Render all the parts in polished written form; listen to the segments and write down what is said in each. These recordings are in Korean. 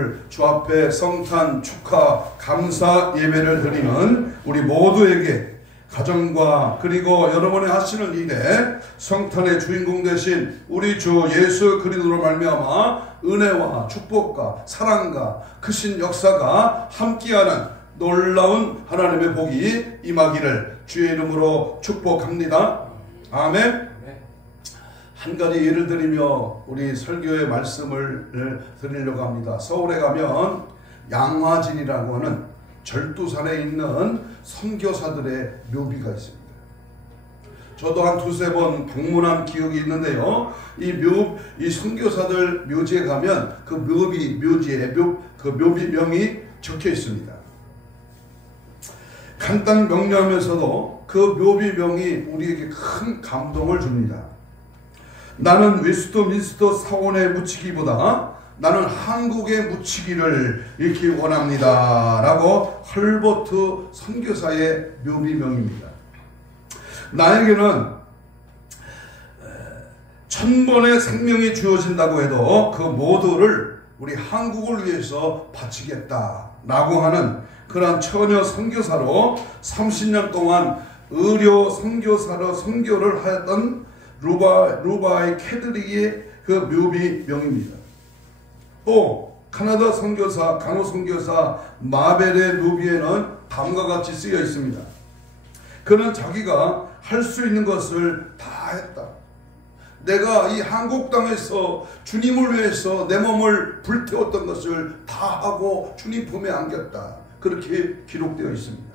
오늘 주 앞에 성탄 축하 감사 예배를 드리는 우리 모두에게 가정과 그리고 여러분이 하시는 일에 성탄의 주인공 되신 우리 주 예수 그리스도로 말미암아 은혜와 축복과 사랑과 크신 역사가 함께하는 놀라운 하나님의 복이 임하기를 주의 이름으로 축복합니다. 아멘. 한 가지 예를 들이며 우리 설교의 말씀을 드리려고 합니다. 서울에 가면 양화진이라고 하는 절두산에 있는 선교사들의 묘비가 있습니다. 저도 한 두세 번 방문한 기억이 있는데요. 이 선교사들 묘지에 가면 그 묘지에 그 묘비명이 적혀 있습니다. 간단 명료하면서도 그 묘비명이 우리에게 큰 감동을 줍니다. 나는 웨스트민스터 사원에 묻히기보다 나는 한국에 묻히기를 이렇게 원합니다 라고 헐버트 선교사의 묘비명입니다. 나에게는 1000번의 생명이 주어진다고 해도 그 모두를 우리 한국을 위해서 바치겠다 라고 하는 그런 처녀 선교사로 30년 동안 의료 선교사로 선교를 하였던 루바이 캐드릭의 그 묘비명입니다. 또 카나다 선교사 간호 선교사 마벨의 묘비에는 다음과 같이 쓰여 있습니다. 그는 자기가 할 수 있는 것을 다 했다. 내가 이 한국 땅에서 주님을 위해서 내 몸을 불태웠던 것을 다 하고 주님 품에 안겼다. 그렇게 기록되어 있습니다.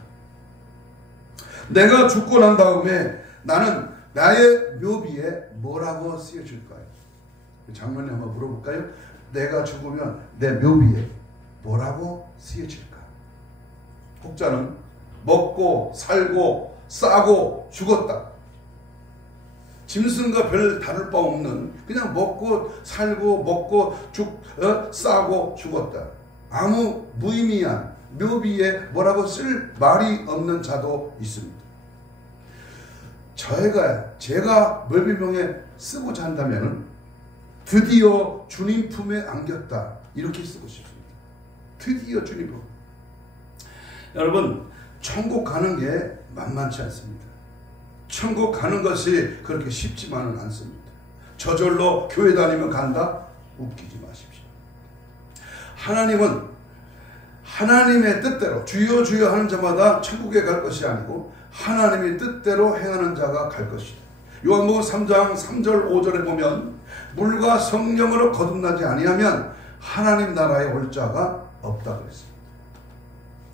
내가 죽고 난 다음에 나는 나의 묘비에 뭐라고 쓰여질까요? 장로님 한번 물어볼까요? 내가 죽으면 내 묘비에 뭐라고 쓰여질까? 혹자는 먹고 살고 싸고 죽었다. 짐승과 별 다를 바 없는 그냥 먹고 살고 싸고 죽었다. 아무 무의미한 묘비에 뭐라고 쓸 말이 없는 자도 있습니다. 제가 묘비명에 쓰고자 한다면 드디어 주님 품에 안겼다 이렇게 쓰고 싶습니다. 드디어 주님 품. 여러분 천국 가는 게 만만치 않습니다. 천국 가는 것이 그렇게 쉽지만은 않습니다. 저절로 교회 다니면 간다? 웃기지 마십시오. 하나님은 하나님의 뜻대로 주여 주여 하는 자마다 천국에 갈 것이 아니고 하나님의 뜻대로 행하는 자가 갈 것이다. 요한복음 3장 3절 5절에 보면 물과 성령으로 거듭나지 아니하면 하나님 나라에 올 자가 없다고 했습니다.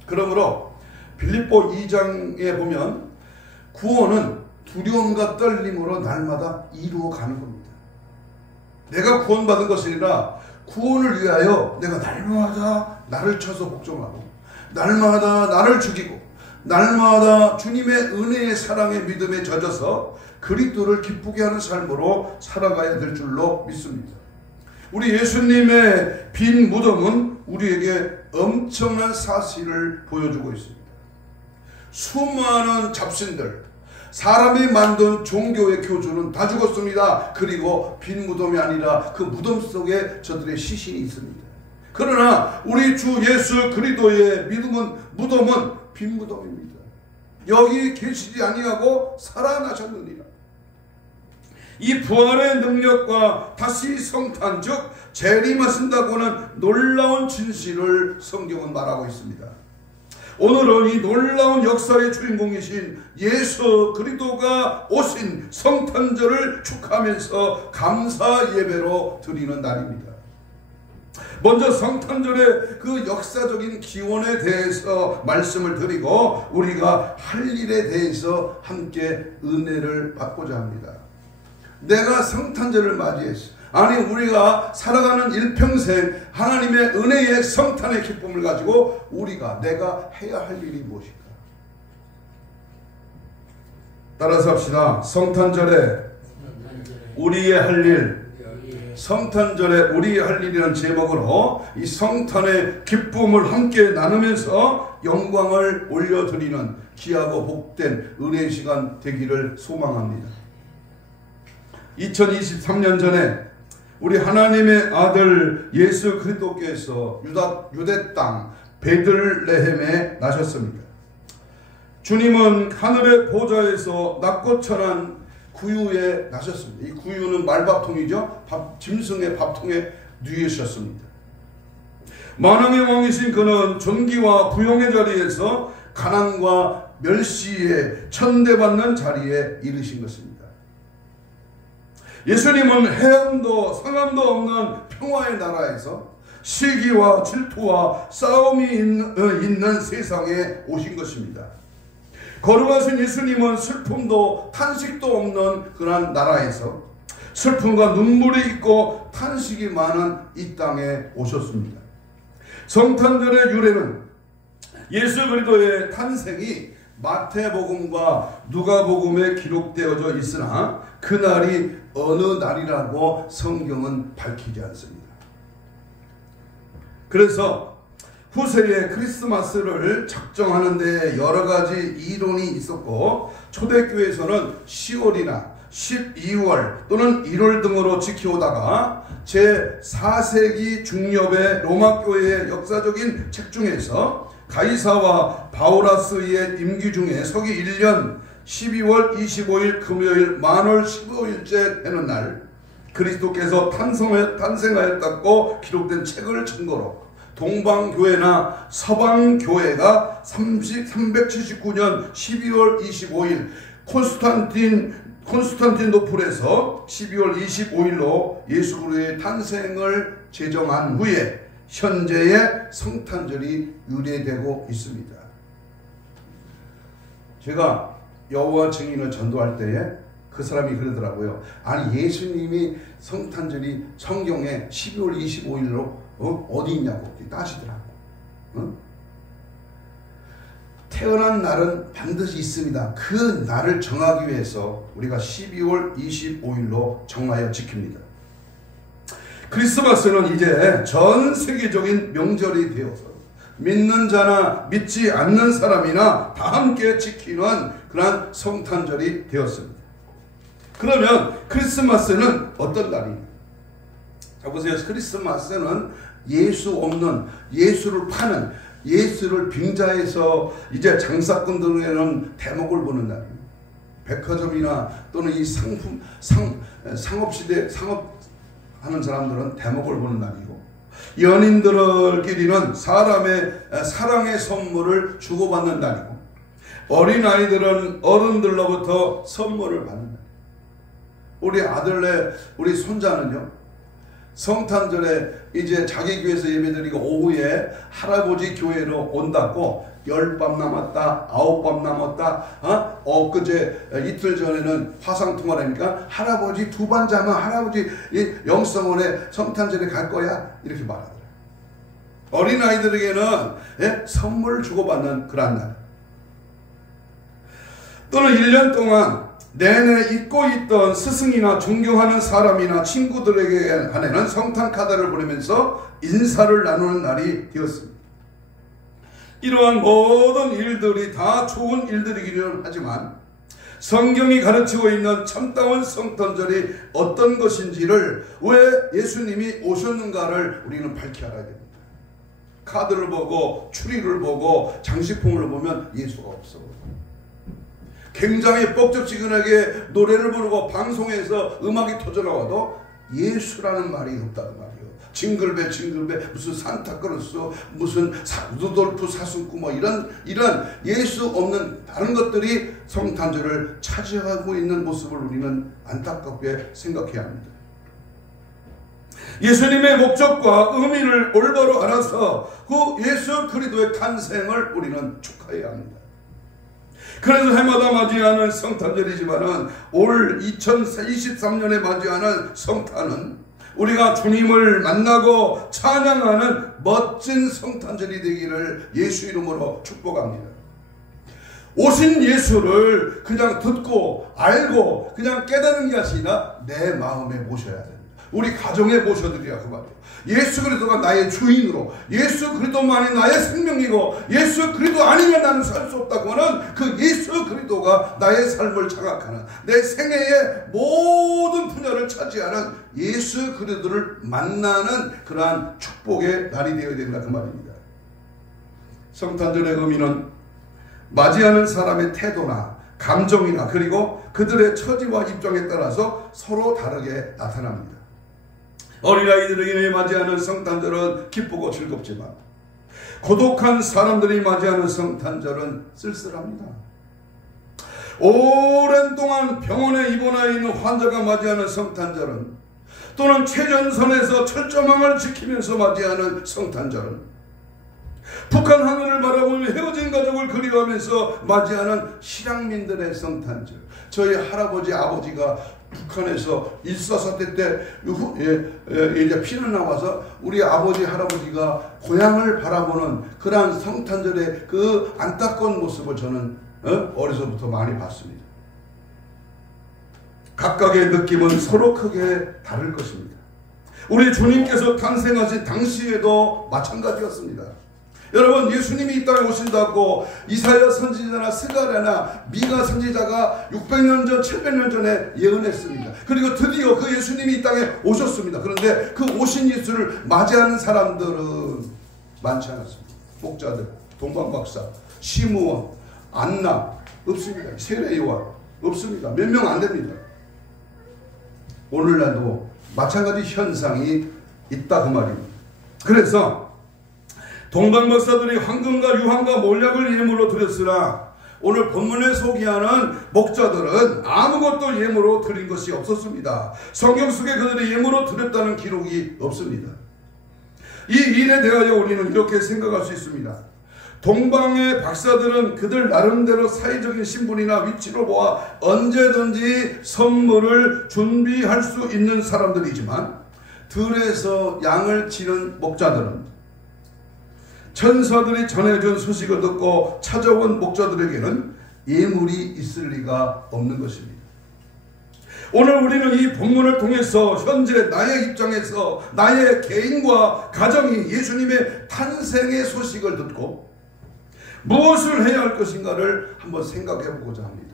그러므로 빌립보 2장에 보면 구원은 두려움과 떨림으로 날마다 이루어가는 겁니다. 내가 구원받은 것이 아니라 구원을 위하여 내가 날마다 나를 쳐서 복종하고 날마다 나를 죽이고 날마다 주님의 은혜의 사랑의 믿음에 젖어서 그리스도를 기쁘게 하는 삶으로 살아가야 될 줄로 믿습니다. 우리 예수님의 빈 무덤은 우리에게 엄청난 사실을 보여주고 있습니다. 수많은 잡신들, 사람이 만든 종교의 교주는 다 죽었습니다. 그리고 빈 무덤이 아니라 그 무덤 속에 저들의 시신이 있습니다. 그러나 우리 주 예수 그리스도의 무덤은 빈 무덤입니다. 여기 계시지 아니하고 살아나셨느니라. 이 부활의 능력과 다시 성탄 즉 재림하신다고 하는 놀라운 진실을 성경은 말하고 있습니다. 오늘은 이 놀라운 역사의 주인공이신 예수 그리스도가 오신 성탄절을 축하하면서 감사 예배로 드리는 날입니다. 먼저 성탄절의 그 역사적인 기원에 대해서 말씀을 드리고 우리가 할 일에 대해서 함께 은혜를 받고자 합니다. 내가 성탄절을 맞이했어. 아니 우리가 살아가는 일평생 하나님의 은혜의 성탄의 기쁨을 가지고 내가 해야 할 일이 무엇일까? 따라서 합시다. 성탄절에 우리의 할 일, 성탄절에 우리 할 일이라는 제목으로 이 성탄의 기쁨을 함께 나누면서 영광을 올려드리는 귀하고 복된 은혜의 시간 되기를 소망합니다. 2023년 전에 우리 하나님의 아들 예수 그리스도께서 유대 땅 베들레헴에 나셨습니다. 주님은 하늘의 보좌에서 낮고 천한 구유에 나셨습니다. 이 구유는 말밥통이죠. 짐승의 밥통에 누이셨습니다. 만왕의 왕이신 그는 존귀와 부용의 자리에서 가난과 멸시에 천대받는 자리에 이르신 것입니다. 예수님은 해함도 상함도 없는 평화의 나라에서 시기와 질투와 싸움이 있는 세상에 오신 것입니다. 거룩하신 예수님은 슬픔도 탄식도 없는 그런 나라에서 슬픔과 눈물이 있고 탄식이 많은 이 땅에 오셨습니다. 성탄절의 유래는 예수 그리스도의 탄생이 마태복음과 누가복음에 기록되어져 있으나 그날이 어느 날이라고 성경은 밝히지 않습니다. 그래서 후세에 크리스마스를 작정하는 데 여러 가지 이론이 있었고 초대교회에서는 10월이나 12월 또는 1월 등으로 지켜오다가 제4세기 중엽의 로마교회의 역사적인 책 중에서 가이사와 바우라스의 임기 중에 서기 1년 12월 25일 금요일 만월 15일째 되는 날 그리스도께서 탄생하였다고 기록된 책을 증거로 동방교회나 서방교회가 379년 12월 25일 콘스탄티노플에서 12월 25일로 예수 그리스도의 탄생을 제정한 후에 현재의 성탄절이 유래되고 있습니다. 제가 여호와 증인을 전도할 때에 그 사람이 그러더라고요. 아니 예수님이 성탄절이 성경에 12월 25일로 어디 있냐고 따지더라고. 태어난 날은 반드시 있습니다. 그 날을 정하기 위해서 우리가 12월 25일로 정하여 지킵니다. 크리스마스는 이제 전 세계적인 명절이 되어서 믿는 자나 믿지 않는 사람이나 다 함께 지키는 그런 성탄절이 되었습니다. 그러면 크리스마스는 어떤 날입니까? 자 보세요. 크리스마스는 예수 없는, 예수를 파는, 예수를 빙자해서 이제 장사꾼들에는 대목을 보는 날입니다. 백화점이나 또는 이 상업시대, 상업하는 사람들은 대목을 보는 날이고, 연인들끼리는 사람의 사랑의 선물을 주고받는 날이고, 어린아이들은 어른들로부터 선물을 받는 날. 우리 아들네, 우리 손자는요, 성탄절에 이제 자기 교회에서 예배드리고 오후에 할아버지 교회로 온다고 10밤 남았다, 9밤 남았다, 엊그제 이틀 전에는 화상통화를 하니까 할아버지 2반 자면 할아버지 영성원에 성탄절에 갈 거야 이렇게 말하더라고요. 어린아이들에게는 선물을 주고받는 그런 날. 또는 1년 동안 내내 잊고 있던 스승이나 존경하는 사람이나 친구들에게 한해는 성탄 카드를 보내면서 인사를 나누는 날이 되었습니다. 이러한 모든 일들이 다 좋은 일들이기는 하지만 성경이 가르치고 있는 참다운 성탄절이 어떤 것인지를, 왜 예수님이 오셨는가를 우리는 밝히 알아야 됩니다. 카드를 보고 추리를 보고 장식품을 보면 예수가 없어. 굉장히 뻑적지근하게 노래를 부르고 방송에서 음악이 터져나와도 예수라는 말이 없다는 말이에요. 징글벨 무슨 산타크로스 무슨 루돌프 사슴꾼 뭐 이런 예수 없는 다른 것들이 성탄절을 차지하고 있는 모습을 우리는 안타깝게 생각해야 합니다. 예수님의 목적과 의미를 올바로 알아서 그 예수 그리스도의 탄생을 우리는 축하해야 합니다. 그래서 해마다 맞이하는 성탄절이지만은 올 2023년에 맞이하는 성탄은 우리가 주님을 만나고 찬양하는 멋진 성탄절이 되기를 예수 이름으로 축복합니다. 오신 예수를 그냥 듣고 알고 그냥 깨닫는 게 아니라 내 마음에 모셔야 됩니다. 우리 가정에 모셔드리라 그 말이에요. 예수 그리스도가 나의 주인으로, 예수 그리스도만이 나의 생명이고 예수 그리스도 아니면 나는 살 수 없다고 하는 그 예수 그리스도가 나의 삶을 장악하는, 내 생애의 모든 분야를 차지하는 예수 그리스도를 만나는 그러한 축복의 날이 되어야 된다 그 말입니다. 성탄절의 의미는 맞이하는 사람의 태도나 감정이나 그리고 그들의 처지와 입장에 따라서 서로 다르게 나타납니다. 어린아이들에게 맞이하는 성탄절은 기쁘고 즐겁지만 고독한 사람들이 맞이하는 성탄절은 쓸쓸합니다. 오랜 동안 병원에 입원해 있는 환자가 맞이하는 성탄절은, 또는 최전선에서 철조망을 지키면서 맞이하는 성탄절은, 북한 하늘을 바라보며 헤어진 가족을 그리워하면서 맞이하는 실향민들의 성탄절. 저희 할아버지 아버지가 북한에서 일사사태 때 이제 피는 나와서 우리 아버지 할아버지가 고향을 바라보는 그러한 성탄절의 그 안타까운 모습을 저는 어려서부터 많이 봤습니다. 각각의 느낌은 서로 크게 다를 것입니다. 우리 주님께서 탄생하신 당시에도 마찬가지였습니다. 여러분, 예수님이 이 땅에 오신다고 이사야 선지자나 스가랴나 미가 선지자가 600년 전, 700년 전에 예언했습니다. 그리고 드디어 그 예수님이 이 땅에 오셨습니다. 그런데 그 오신 예수를 맞이하는 사람들은 많지 않았습니다. 목자들, 동방박사, 시므온, 안나 없습니다. 세례요한 없습니다. 몇 명 안 됩니다. 오늘날도 마찬가지 현상이 있다 그 말입니다. 그래서 동방박사들이 황금과 유황과 몰약을 예물로 드렸으나 오늘 본문에 소개하는 목자들은 아무것도 예물로 드린 것이 없었습니다. 성경 속에 그들이 예물로 드렸다는 기록이 없습니다. 이 일에 대하여 우리는 이렇게 생각할 수 있습니다. 동방의 박사들은 그들 나름대로 사회적인 신분이나 위치로 보아 언제든지 선물을 준비할 수 있는 사람들이지만, 들에서 양을 치는 목자들은 천사들이 전해준 소식을 듣고 찾아온 목자들에게는 예물이 있을 리가 없는 것입니다. 오늘 우리는 이 본문을 통해서 현재 나의 입장에서 나의 개인과 가정이 예수님의 탄생의 소식을 듣고 무엇을 해야 할 것인가를 한번 생각해 보고자 합니다.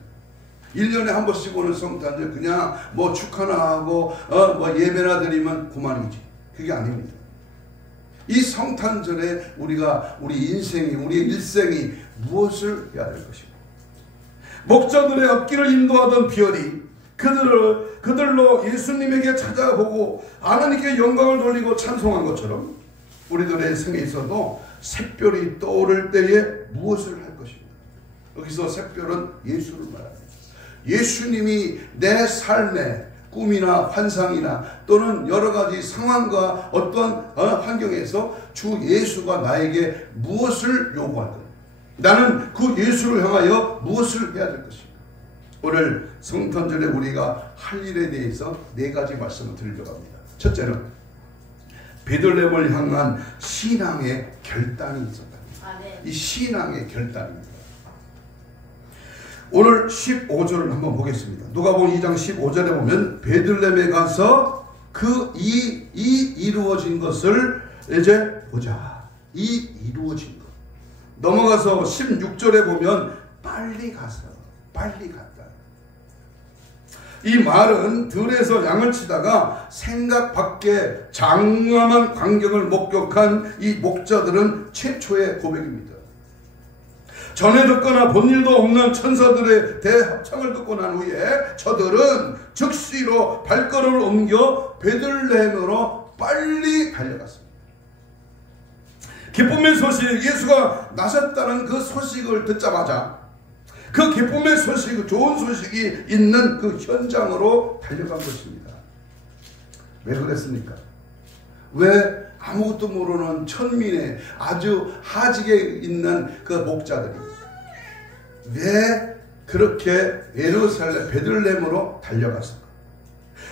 1년에 한 번씩 오는 성탄절 그냥 뭐 축하나 하고 뭐 예배나 드리면 그만이지. 그게 아닙니다. 이 성탄절에 우리가 우리 인생이, 우리 일생이 무엇을 해야 될 것인가? 목자들의 앞길을 인도하던 비열이 그들로 예수님에게 찾아보고 하나님께 영광을 돌리고 찬송한 것처럼 우리들의 생에 있어도 샛별이 떠오를 때에 무엇을 할 것인가? 여기서 샛별은 예수를 말합니다. 예수님이 내 삶에 꿈이나 환상이나 또는 여러 가지 상황과 어떤 환경에서 주 예수가 나에게 무엇을 요구할 것인가? 나는 그 예수를 향하여 무엇을 해야 될 것인가? 오늘 성탄절에 우리가 할 일에 대해서 4가지 말씀을 드리려고 합니다. 첫째는 베들레헴을 향한 신앙의 결단이 있었다. 이 신앙의 결단입니다. 오늘 15절을 한번 보겠습니다. 누가복음 2장 15절에 보면 베들레헴에 가서 이 이루어진 것을 이제 보자. 이 이루어진 것. 넘어가서 16절에 보면 빨리 갔다. 이 말은 들에서 양을 치다가 생각 밖의 장엄한 광경을 목격한 이 목자들은 최초의 고백입니다. 전에 듣거나 본 일도 없는 천사들의 대합창을 듣고 난 후에 저들은 즉시로 발걸음을 옮겨 베들레헴으로 빨리 달려갔습니다. 기쁨의 소식, 예수가 나셨다는 그 소식을 듣자마자 그 기쁨의 소식, 좋은 소식이 있는 그 현장으로 달려간 것입니다. 왜 그랬습니까? 왜 아무것도 모르는 천민의 아주 하직에 있는 그 목자들이 왜 그렇게 예루살렘 베들레헴으로 달려갔을까?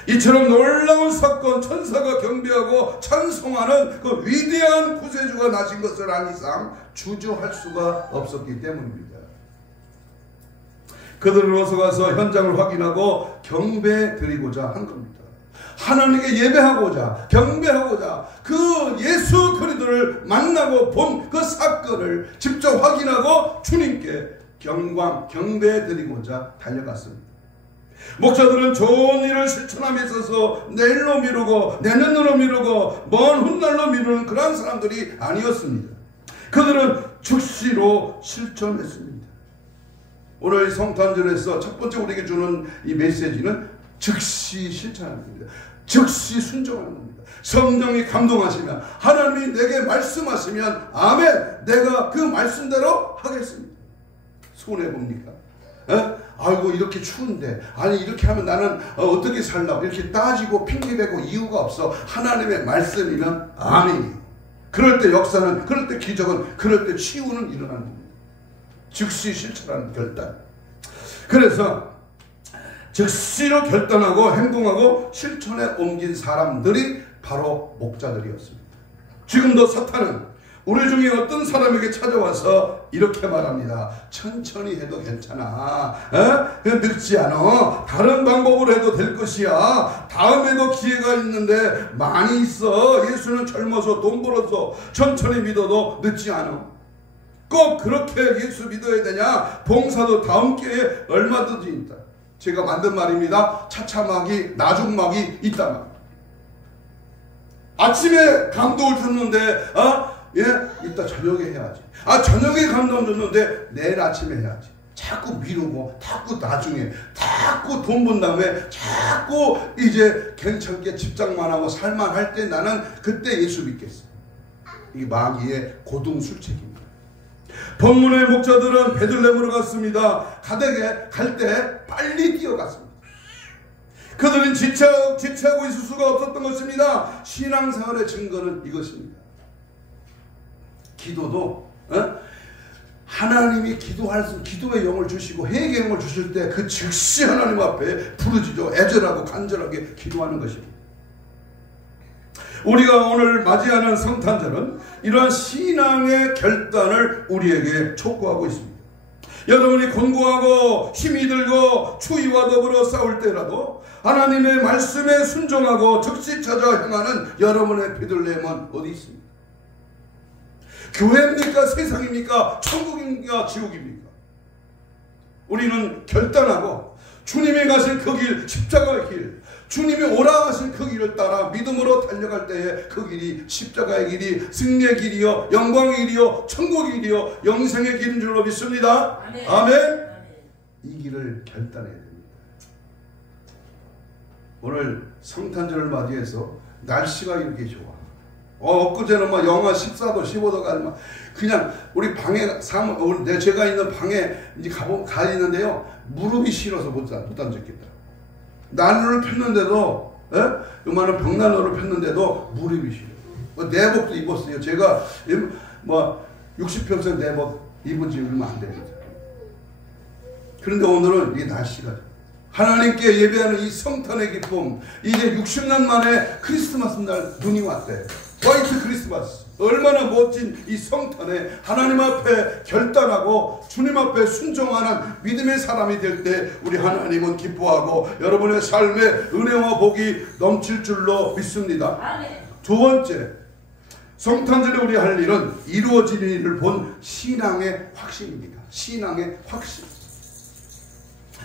이처럼 놀라운 사건, 천사가 경배하고 찬송하는 그 위대한 구세주가 나신 것을 안 이상 주저할 수가 없었기 때문입니다. 그들은 어서 가서 현장을 확인하고 경배 드리고자 한 겁니다. 하나님께 예배하고자 경배하고자 그 예수 그리스도를 만나고 본 그 사건을 직접 확인하고 주님께 경광 경배 드리고자 달려갔습니다. 목사들은 좋은 일을 실천함에 있어서 내일로 미루고 내년으로 미루고 먼 훗날로 미루는 그런 사람들이 아니었습니다. 그들은 즉시로 실천했습니다. 오늘 성탄절에서 첫 번째 우리에게 주는 이 메시지는 즉시 실천하는 겁니다. 즉시 순종하는 겁니다. 성령이 감동하시면 하나님이 내게 말씀하시면 아멘, 내가 그 말씀대로 하겠습니다. 손해봅니까? 아이고 이렇게 추운데 아니 이렇게 하면 나는 어떻게 살라고 이렇게 따지고 핑계대고 이유가 없어. 하나님의 말씀이면 아멘이에요. 그럴 때 역사는, 그럴 때 기적은, 그럴 때 치유는 일어나는 겁니다. 즉시 실천하는 결단. 그래서 즉시로 결단하고 행동하고 실천에 옮긴 사람들이 바로 목자들이었습니다. 지금도 사탄은 우리 중에 어떤 사람에게 찾아와서 이렇게 말합니다. 천천히 해도 괜찮아. 늦지 않아. 다른 방법으로 해도 될 것이야. 다음에도 기회가 있는데 많이 있어. 예수는 젊어서 돈 벌어서 천천히 믿어도 늦지 않아. 꼭 그렇게 예수 믿어야 되냐? 봉사도 다음 기회에 얼마든지 있다. 제가 만든 말입니다. 차차막이 나중막이 있다 말. 아침에 감동을 줬는데 이따 저녁에 해야지. 저녁에 감동 줬는데 내일 아침에 해야지. 자꾸 미루고 자꾸 나중에 자꾸 돈 번 다음에 자꾸 이제 괜찮게 집장만 하고 살만 할 때 나는 그때 예수 믿겠어. 이게 마귀의 고등술책입니다. 본문의 목자들은 베들레헴으로 갔습니다. 가되게 갈 때 빨리 뛰어갔습니다. 그들은 지체하고 있을 수가 없었던 것입니다. 신앙생활의 증거는 이것입니다. 기도도 하나님이 기도의 영을 주시고 회개의 영을 주실 때 그 즉시 하나님 앞에 부르짖어 애절하고 간절하게 기도하는 것입니다. 우리가 오늘 맞이하는 성탄절은 이러한 신앙의 결단을 우리에게 촉구하고 있습니다. 여러분이 권고하고 힘이 들고 추위와 더불어 싸울 때라도 하나님의 말씀에 순종하고 즉시 찾아 행하는 여러분의 베들레헴은 어디 있습니까? 교회입니까? 세상입니까? 천국입니까? 지옥입니까? 우리는 결단하고 주님이 가신 그 길, 십자가의 길, 주님이 오라 하신 그 길을 따라 믿음으로 달려갈 때에 그 길이 십자가의 길이 승리의 길이요 영광의 길이요 천국의 길이요 영생의 길인 줄로 믿습니다. 아멘. 아멘. 이 길을 결단해야 됩니다. 오늘 성탄절을 맞이해서 날씨가 이렇게 좋아. 엊그제는 막 영하 14도 15도가 그냥 우리 방에 제가 있는 방에 이제 가 있는데요 무릎이 실어서 못 앉았겠다. 난로를 폈는데도 요만한 벽난로를 폈는데도 무릎이 실어. 내복도 입었어요. 제가 60평생 내복 입은 지 얼마 안 됩니다. 그런데 오늘은 이 날씨가 하나님께 예배하는 이 성탄의 기쁨, 이제 60년 만에 크리스마스 날 눈이 왔대. 화이트 크리스마스. 얼마나 멋진 이 성탄에 하나님 앞에 결단하고 주님 앞에 순종하는 믿음의 사람이 될 때 우리 하나님은 기뻐하고 여러분의 삶에 은혜와 복이 넘칠 줄로 믿습니다. 두 번째, 성탄절에 우리 할 일은 이루어지는 일을 본 신앙의 확신입니다. 신앙의 확신.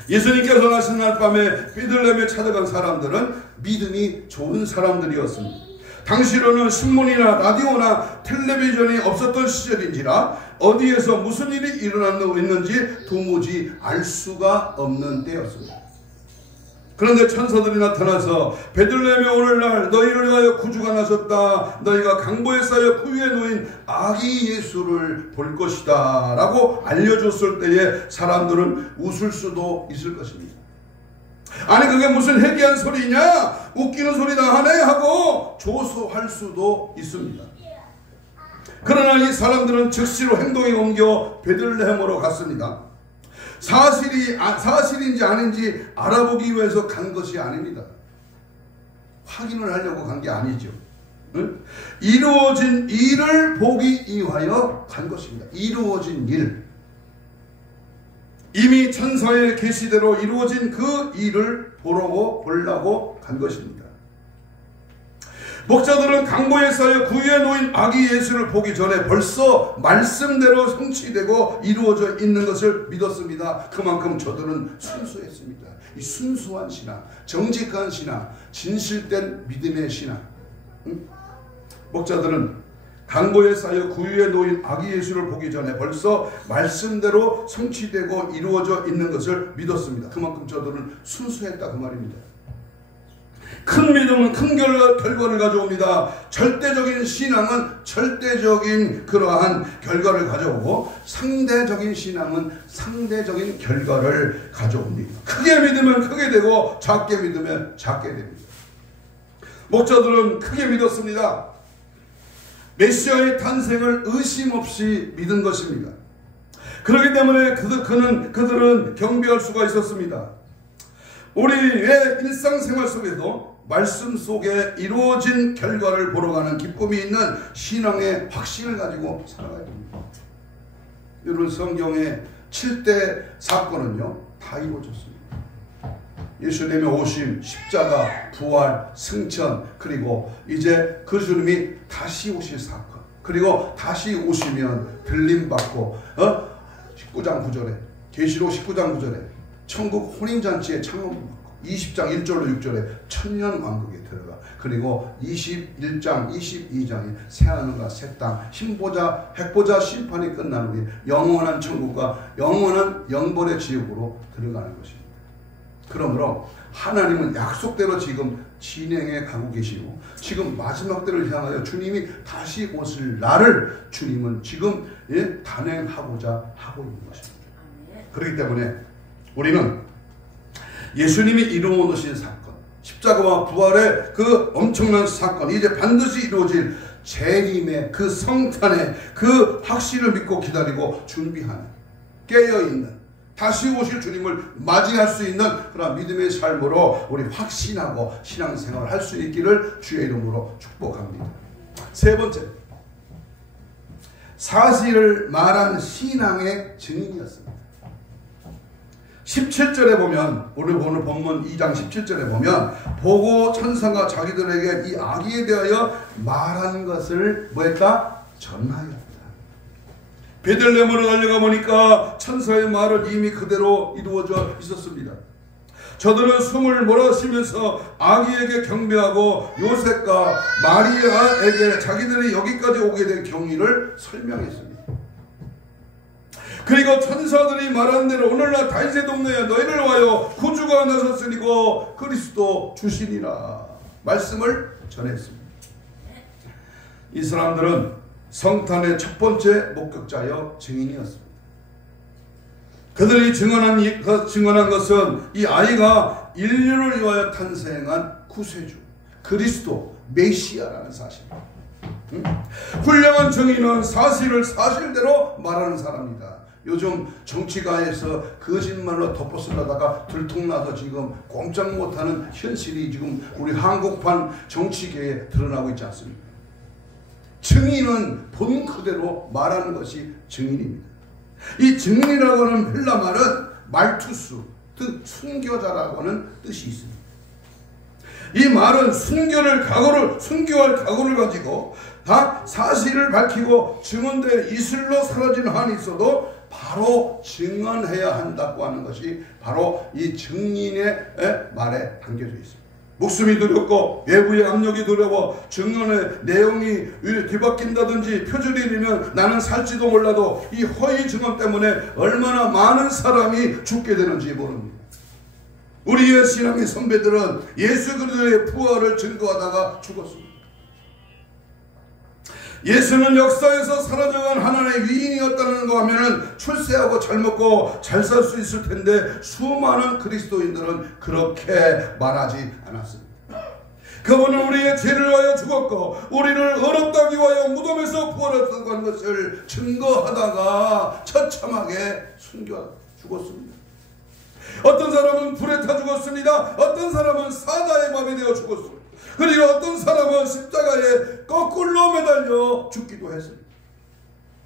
예수님께서 나신 날 밤에 베들레헴에 찾아간 사람들은 믿음이 좋은 사람들이었습니다. 당시로는 신문이나 라디오나 텔레비전이 없었던 시절인지라 어디에서 무슨 일이 일어났는지 도무지 알 수가 없는 때였습니다. 그런데 천사들이 나타나서 베들레헴에 오늘날 너희를 위하여 구주가 나셨다. 너희가 강보에 쌓여 그 위에 놓인 아기 예수를 볼 것이다 라고 알려줬을 때에 사람들은 웃을 수도 있을 것입니다. 아니 그게 무슨 해괴한 소리냐, 웃기는 소리다 하네 하고 조소할 수도 있습니다. 그러나 이 사람들은 즉시로 행동에 옮겨 베들레헴으로 갔습니다. 사실인지 아닌지 알아보기 위해서 간 것이 아닙니다. 확인을 하려고 간 게 아니죠. 응? 이루어진 일을 보기 위하여 간 것입니다. 이루어진 일. 이미 천사의 계시대로 이루어진 그 일을 보려고 간 것입니다. 목자들은 강보에 쌓여 구유에 놓인 아기 예수를 보기 전에 벌써 말씀대로 성취되고 이루어져 있는 것을 믿었습니다. 그만큼 저들은 순수했습니다. 이 순수한 신앙, 정직한 신앙, 진실된 믿음의 신앙. 목자들은 강보에 쌓여 구유에 놓인 아기 예수를 보기 전에 벌써 말씀대로 성취되고 이루어져 있는 것을 믿었습니다. 그만큼 저들은 순수했다 그 말입니다. 큰 믿음은 큰 결과를 가져옵니다. 절대적인 신앙은 절대적인 그러한 결과를 가져오고 상대적인 신앙은 상대적인 결과를 가져옵니다. 크게 믿으면 크게 되고 작게 믿으면 작게 됩니다. 목자들은 크게 믿었습니다. 메시아의 탄생을 의심 없이 믿은 것입니다. 그렇기 때문에 그들은 경배할 수가 있었습니다. 우리의 일상생활 속에도 말씀 속에 이루어진 결과를 보러 가는 기쁨이 있는 신앙의 확신을 가지고 살아가야 됩니다. 여러분, 성경의 7대 사건은요 다 이루어졌습니다. 예수님의 오심, 십자가, 부활, 승천, 그리고 이제 그 주님이 다시 오실 사건, 그리고 다시 오시면 들림받고 19장 9절에 계시록 19장 9절에 천국 혼인잔치의 창문을 받고 20장 1절로 6절에 천년왕국에 들어가, 그리고 21장 22장에 새하늘과 새 땅 흰보자 핵보자 심판이 끝난 후에 영원한 천국과 영원한 영벌의 지옥으로 들어가는 것입니다. 그러므로 하나님은 약속대로 지금 진행해 가고 계시고 지금 마지막 때를 향하여 주님이 다시 오실 날을 주님은 지금 단행하고자 하고 있는 것입니다. 그렇기 때문에 우리는 예수님이 이루어 놓으신 사건, 십자가와 부활의 그 엄청난 사건, 이제 반드시 이루어질 재림의 그 성탄의 그 확신을 믿고 기다리고 준비하는, 깨어있는, 다시 오실 주님을 맞이할 수 있는 그런 믿음의 삶으로 우리 확신하고 신앙생활을 할 수 있기를 주의 이름으로 축복합니다. 세 번째, 사실을 말한 신앙의 증인이었습니다. 17절에 보면, 우리 오늘 본문 2장 17절에 보면 보고 천사가 자기들에게 이 아기에 대하여 말한 것을 뭐했다? 전하였다. 베들레헴으로 달려가 보니까 천사의 말은 이미 그대로 이루어져 있었습니다. 저들은 숨을 몰아쉬면서 아기에게 경배하고 요셉과 마리아에게 자기들이 여기까지 오게 된 경위를 설명했습니다. 그리고 천사들이 말한 대로 오늘날 다윗의 동네에 너희를 위하여 구주가 나섰으니고 그리스도 주시니라 말씀을 전했습니다. 이 사람들은 성탄의 첫 번째 목격자여 증인이었습니다. 그들이 증언한 것은 이 아이가 인류를 위하여 탄생한 구세주 그리스도 메시아라는 사실입니다. 훌륭한 증인은 사실을 사실대로 말하는 사람입니다. 요즘 정치가에서 거짓말로 덮어쓰려다가 들통나서 지금 꼼짝 못하는 현실이 지금 우리 한국판 정치계에 드러나고 있지 않습니까? 증인은 본 그대로 말하는 것이 증인입니다. 이 증인이라고 하는 헬라 말은 말투수, 즉 순교자라고 하는 뜻이 있습니다. 이 말은 순교할 각오를 가지고 다 사실을 밝히고 증언될 이슬로 사라지는 한이 있어도 바로 증언해야 한다고 하는 것이 바로 이 증인의 말에 담겨져 있습니다. 목숨이 두렵고 외부의 압력이 두려워 증언의 내용이 뒤바뀐다든지 표절이 되면 나는 살지도 몰라도 이 허위 증언 때문에 얼마나 많은 사람이 죽게 되는지 모릅니다. 우리의 신앙의 선배들은 예수 그리스도의 부활을 증거하다가 죽었습니다. 예수는 역사에서 사라져간 하나님의 위인이었다는 거 하면은 출세하고 잘 먹고 잘 살 수 있을 텐데 수많은 그리스도인들은 그렇게 말하지 않았습니다. 그분은 우리의 죄를 위하여 죽었고 우리를 어렵다기 위하여 무덤에서 부활했다고 하는 것을 증거하다가 처참하게 숨겨 죽었습니다. 어떤 사람은 불에 타 죽었습니다. 어떤 사람은 사자의 밥이 되어 죽었습니다. 그리고 어떤 사람은 십자가에 거꾸로 매달려 죽기도 했습니다.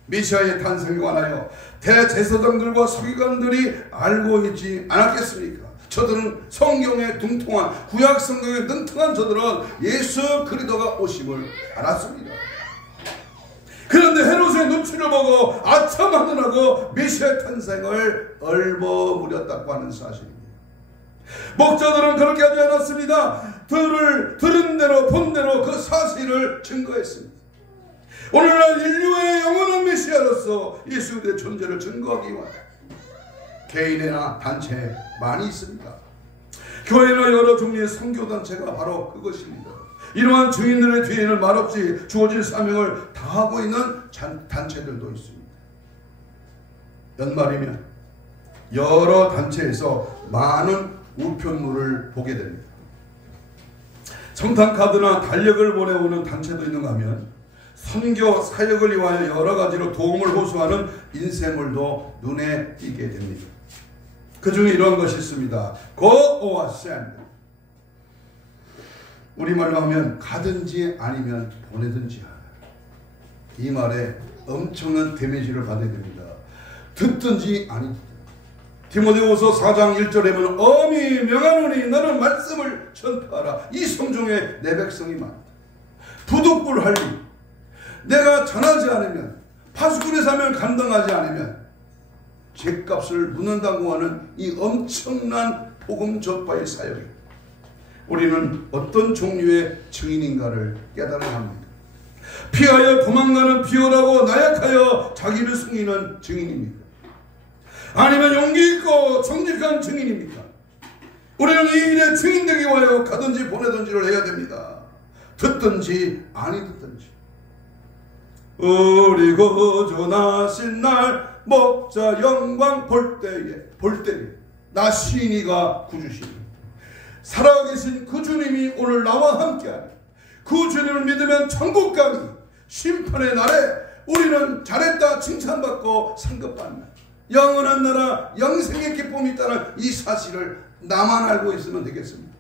메시아의 탄생에 관하여 대제사장들과 서기관들이 알고 있지 않았겠습니까? 저들은 성경에 등통한, 구약 성경에 능통한 저들은 예수 그리스도가 오심을 알았습니다. 그런데 헤롯의 눈치를 보고 아첨하느라고 메시아 탄생을 얼버무렸다고 하는 사실입니다. 목자들은 그렇게 하지 않았습니다. 들은 대로 본 대로 그 사실을 증거했습니다. 오늘날 인류의 영원한 메시아로서 예수 그리스도의 존재를 증거하기 위한 개인이나 단체 많이 있습니다. 교회나 여러 종류의 선교단체가 바로 그것입니다. 이러한 주인들의 뒤에는 말없이 주어질 사명을 다하고 있는 단체들도 있습니다. 연말이면 여러 단체에서 많은 우편물을 보게 됩니다. 성탄카드나 달력을 보내오는 단체도 있는가 하면 선교 사역을 위하여 여러 가지로 도움을 호소하는 인쇄물도 눈에 띄게 됩니다. 그 중에 이런 것이 있습니다. Go or send. 우리말로 하면 가든지 아니면 보내든지 하라. 이 말에 엄청난 데미지를 받아야 됩니다. 듣든지 아니든지. 디모데후서 4장 1절에 보면 엄히 명하노니 너는 말씀을 전파하라. 이 성중에 내 백성이 많다. 부득불할 일. 내가 전하지 않으면, 파수꾼의 사명을 감당하지 않으면 죗값을 묻는다고 하는 이 엄청난 복음 전파의 사역에 우리는 어떤 종류의 증인인가를 깨달아야 합니다. 피하여 도망가는 비호라고 나약하여 자기를 숨기는 증인입니까? 아니면 용기 있고 정직한 증인입니까? 우리는 이 일에 증인되기 위하여 가든지 보내든지를 해야 됩니다. 듣든지 아니 듣든지. 우리 구주 나신 날 목자 영광 볼 때에 나 시인이가 구주시니 살아계신 그 주님이 오늘 나와 함께하니 그 주님을 믿으면 천국 가니 심판의 날에 우리는 잘했다 칭찬받고 상급받는 영원한 나라 영생의 기쁨이 있다는 이 사실을 나만 알고 있으면 되겠습니다.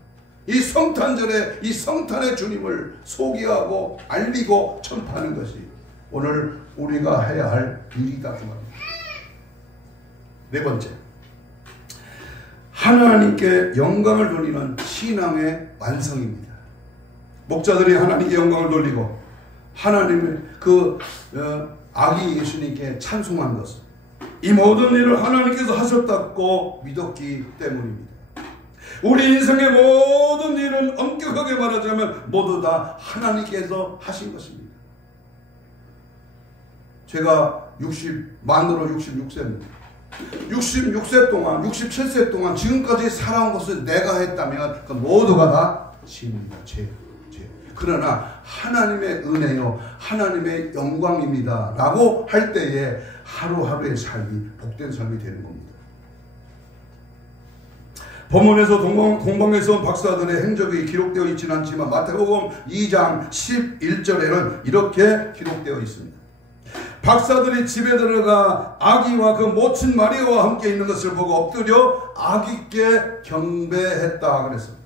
이 성탄절에 이 성탄의 주님을 소개하고 알리고 전파하는 것이 오늘 우리가 해야 할 일이다 그 말입니다. 네 번째, 하나님께 영광을 돌리는 신앙의 완성입니다. 목자들이 하나님께 영광을 돌리고 하나님의 아기 예수님께 찬송한 것은 이 모든 일을 하나님께서 하셨다고 믿었기 때문입니다. 우리 인생의 모든 일은 엄격하게 말하자면 모두 다 하나님께서 하신 것입니다. 제가 만으로 66세입니다. 66세 동안, 67세 동안 지금까지 살아온 것을 내가 했다면 그 모두가 다 죄입니다. 죄. 그러나 하나님의 은혜요, 하나님의 영광입니다 라고 할 때에 하루하루의 삶이 복된 삶이 되는 겁니다. 본문에서 동방에서 온 박사들의 행적이 기록되어 있지는 않지만 마태복음 2장 11절에는 이렇게 기록되어 있습니다. 박사들이 집에 들어가 아기와 그 모친 마리아와 함께 있는 것을 보고 엎드려 아기께 경배했다 그랬습니다.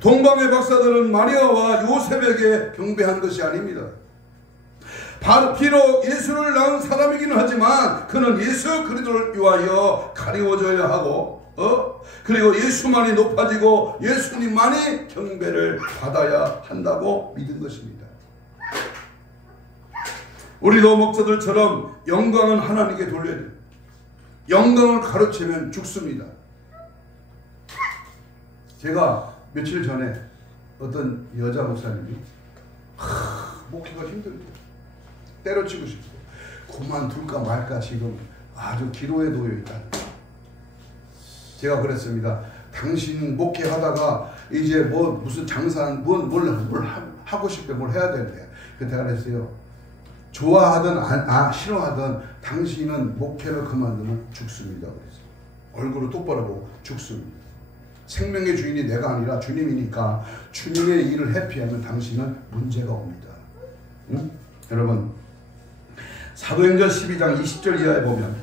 동방의 박사들은 마리아와 요셉에게 경배한 것이 아닙니다. 비록 예수를 낳은 사람이기는 하지만 그는 예수 그리스도를 위하여 가리워져야 하고 그리고 예수만이 높아지고 예수님만이 경배를 받아야 한다고 믿은 것입니다. 우리도 목자들처럼 영광은 하나님께 돌려야 돼요. 영광을 가르치면 죽습니다. 제가 며칠 전에 어떤 여자 목사님이 목회가 힘들고 때려치고 싶고 그만둘까 말까 지금 아주 기로에 놓여 있다. 제가 그랬습니다. 당신 목회하다가 이제 무슨 장사한 뭘 하고 싶대 뭘 해야 되는데 그때 그랬어요. 좋아하든 싫어하든 당신은 목회를 그만두면 죽습니다. 그랬어요. 얼굴을 똑바로 보고 죽습니다. 생명의 주인이 내가 아니라 주님이니까 주님의 일을 회피하면 당신은 문제가 옵니다. 응? 여러분 사도행전 12장 20절 이하에 보면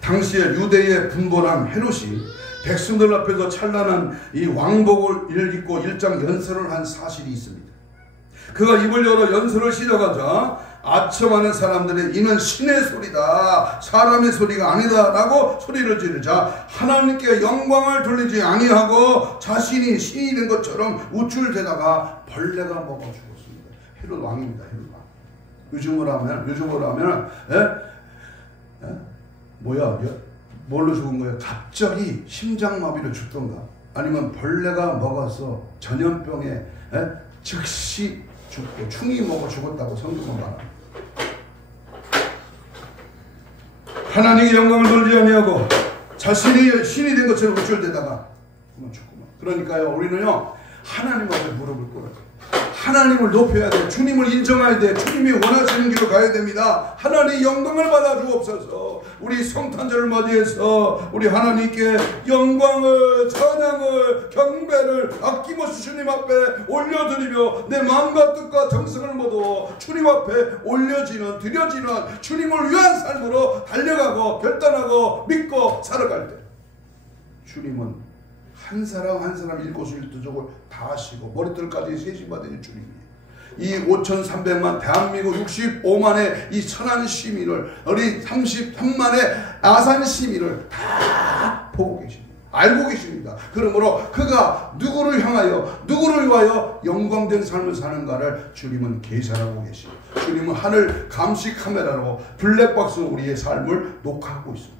당시에 유대의 분보랑 헤롯이 백성들 앞에서 찬란한 이 왕복을 입고 일장 연설을 한 사실이 있습니다. 그가 입을 열어 연설을 시작하자 아첨하는 사람들이 이는 신의 소리다, 사람의 소리가 아니다 라고 소리를 지르자 하나님께 영광을 돌리지 아니하고 자신이 신이 된 것처럼 우쭐대다가 벌레가 먹어 죽었습니다. 헤롯 왕입니다. 헤롯 왕. 요즘으로 하면 뭘로 죽은 거예요? 갑자기 심장마비로 죽던가 아니면 벌레가 먹어서 전염병에 즉시 죽고 충이 먹어 죽었다고 성경은 말합니다. 하나님의 영광을 돌리지 아니하고 자신이 신이 된 것처럼 우쭐대다가 죽구만. 그러니까요, 우리는요 하나님 앞에 무릎을 꿇어요. 하나님을 높여야 돼. 주님을 인정해야 돼. 주님이 원하시는 길로 가야 됩니다. 하나님 영광을 받아 주옵소서. 우리 성탄절을 맞이해서 우리 하나님께 영광을, 찬양을, 경배를 아낌없이 주님 앞에 올려드리며 내 마음과 뜻과 정성을 모두 주님 앞에 드려지는 주님을 위한 삶으로 달려가고 결단하고 믿고 살아갈 때 주님은 한 사람 한 사람 일거수일투족을 다 하시고 머리털까지 세심받으신 주님이에요. 이 5,300만 대한민국 65만의 이 천안 시민을, 우리 33만의 아산 시민을 다 보고 계십니다. 알고 계십니다. 그러므로 그가 누구를 향하여 누구를 위하여 영광된 삶을 사는가를 주님은 계산하고 계십니다. 주님은 하늘 감시 카메라로 블랙박스로 우리의 삶을 녹화하고 있습니다.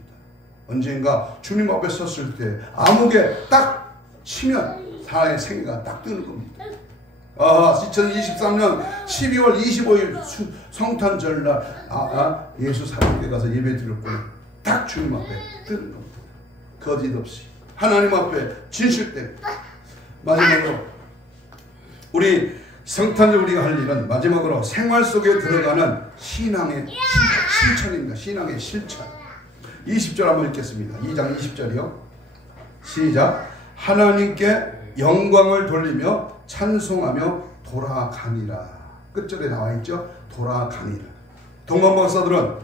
언젠가 주님 앞에 섰을 때 암흑에 딱 치면 사람의 생애가 딱 뜨는 겁니다. 2023년 12월 25일 성탄절날 예수 사랑교회 가서 예배 드렸고 딱 주님 앞에 뜨는 겁니다. 거짓 없이 하나님 앞에 진실된. 마지막으로 우리 성탄절 우리가 할 일은 마지막으로 생활 속에 들어가는 신앙의 실천입니다. 신앙의 실천. 20절 한번 읽겠습니다. 2장 20절이요. 시작. 하나님께 영광을 돌리며 찬송하며 돌아가니라. 끝절에 나와 있죠. 돌아가니라. 동방 박사들은